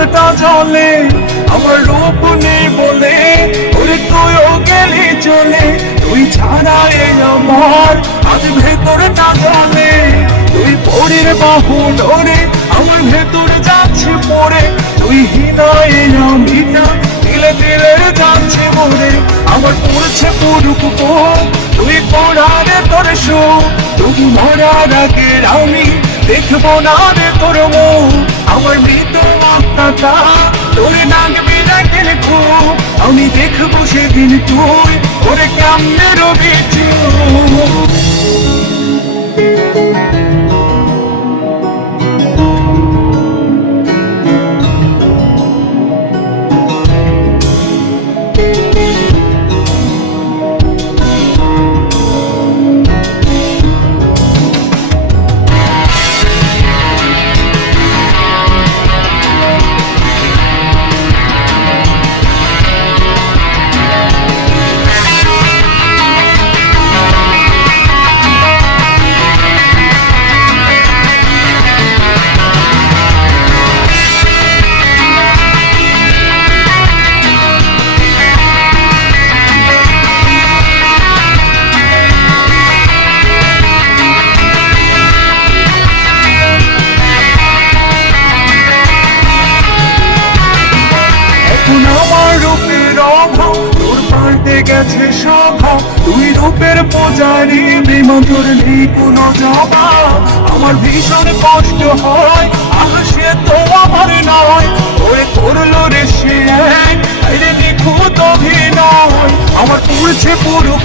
ভেতরটা জ্বলে আমার রূপ নেই বলে, ওরে তুইও গেলি চলে, তুই ছাড়া এই আমার আজ ভেতরটা জ্বলে। তুই পরের বাহু ধরে আমার ভেতরে যাচ্ছে পড়ে, তুই হৃদয়ে আমি না দিলে দিলে যাচ্ছে মরে। আমার পড়ছে পুরুক তুই পড়ারে তোর সুখ, তুমি মরার আগে আমি দেখবো না রে তোর মুখ। আমার মৃত আত্মাটা তোর নাগবি রাখেন খুব, আমি দেখবো সেদিন তুই ওরে কেমনে রবি চুপ। আমার রূপের অভাব তোর পাল্টে গেছে স্বভাব, তুই রূপের পূজারি বিমধুর নেই কোনো জবাব। আমার ভীষণ কষ্ট হয় সে তো আমার নয়, ওরে করলো রে সে রে নিখুঁত অভিনয়। আমার পড়ছে পুরুক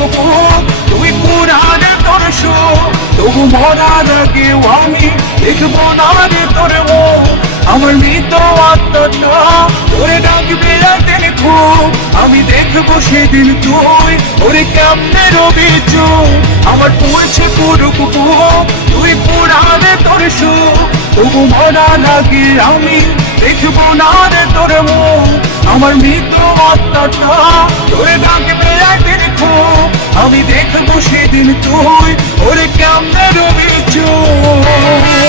তুই পুরানে তোর সুখ, তবু মরার আগেও আমি দেখবো না রে তোর মুখ। আমার মৃত আত্মাটা তোরে ডাকবে রাতের খুব, আমি দেখবো সেদিন তুই ওরে কেমনে রবি চুপ। আমার পড়ছে পুরুক তুই পুরানে তোর সুখ, তবু মরা লাগে আমি দেখবো না রে তোর মুখ। আমার মৃত আত্মাটা তোরে ডাকবে রাতের খুব, আমি দেখবো সেদিন তুই ওরে কেমনে রবি চুপ।